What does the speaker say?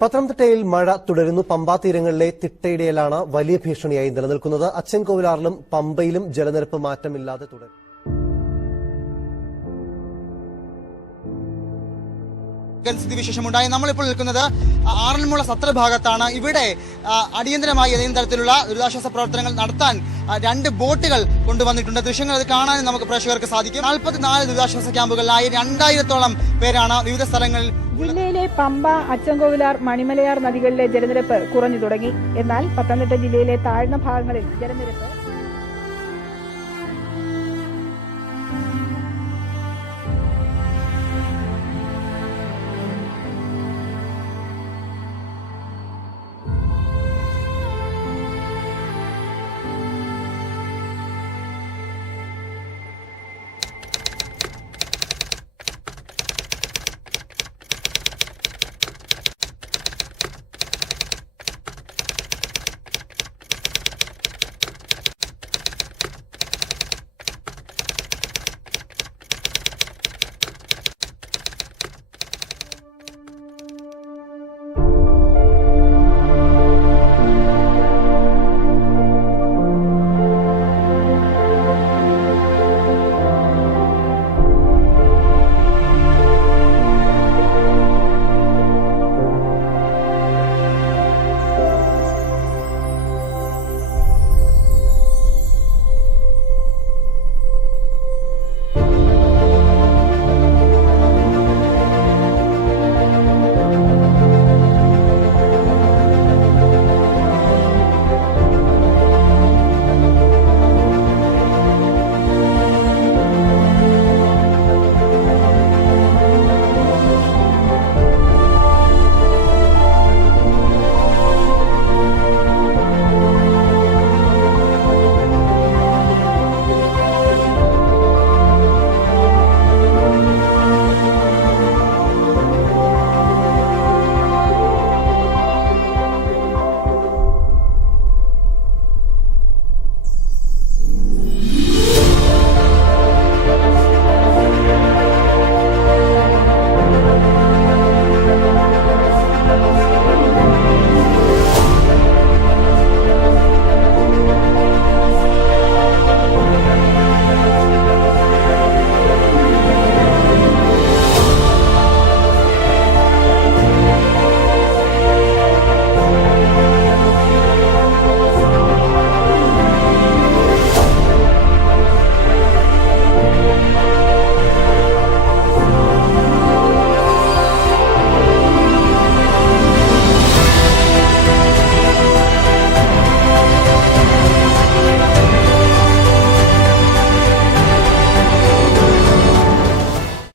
പത്തനംതിട്ടയിൽ മഴ തുടരുന്നു. പമ്പാ തീരങ്ങളിലെ തിട്ടയിടയിലാണ് വലിയ ഭീഷണിയായി നിലനിൽക്കുന്നത്. അച്ചൻകോവിലാറിലും പമ്പയിലും ജലനിരപ്പ് മാറ്റമില്ലാതെ തുടരും. സ്ഥിതിവിശേഷമുണ്ടായി. നമ്മളിപ്പോൾ നിൽക്കുന്നത് ആറന്മുള സത്ര ഭാഗത്താണ്. ഇവിടെ അടിയന്തരമായി ഏതെങ്കിലും തരത്തിലുള്ള ദുരിതാശ്വാസ പ്രവർത്തനങ്ങൾ നടത്താൻ 2 ബോട്ടുകൾ കൊണ്ടുവന്നിട്ടുണ്ട്. ദൃശ്യങ്ങൾ അത് കാണാൻ നമുക്ക് പ്രേക്ഷകർക്ക് സാധിക്കും. 44 ദുരിതാശ്വാസ ക്യാമ്പുകളിലായി 2000-ഓളം പേരാണ് വിവിധ സ്ഥലങ്ങളിൽ. ജില്ലയിലെ പമ്പ, അച്ചൻകോവിലാർ, മണിമലയാർ നദികളിലെ ജലനിരപ്പ് കുറഞ്ഞു തുടങ്ങി. എന്നാൽ പത്തനംതിട്ട ജില്ലയിലെ താഴ്ന്ന ഭാഗങ്ങളിൽ ജലനിരപ്പ്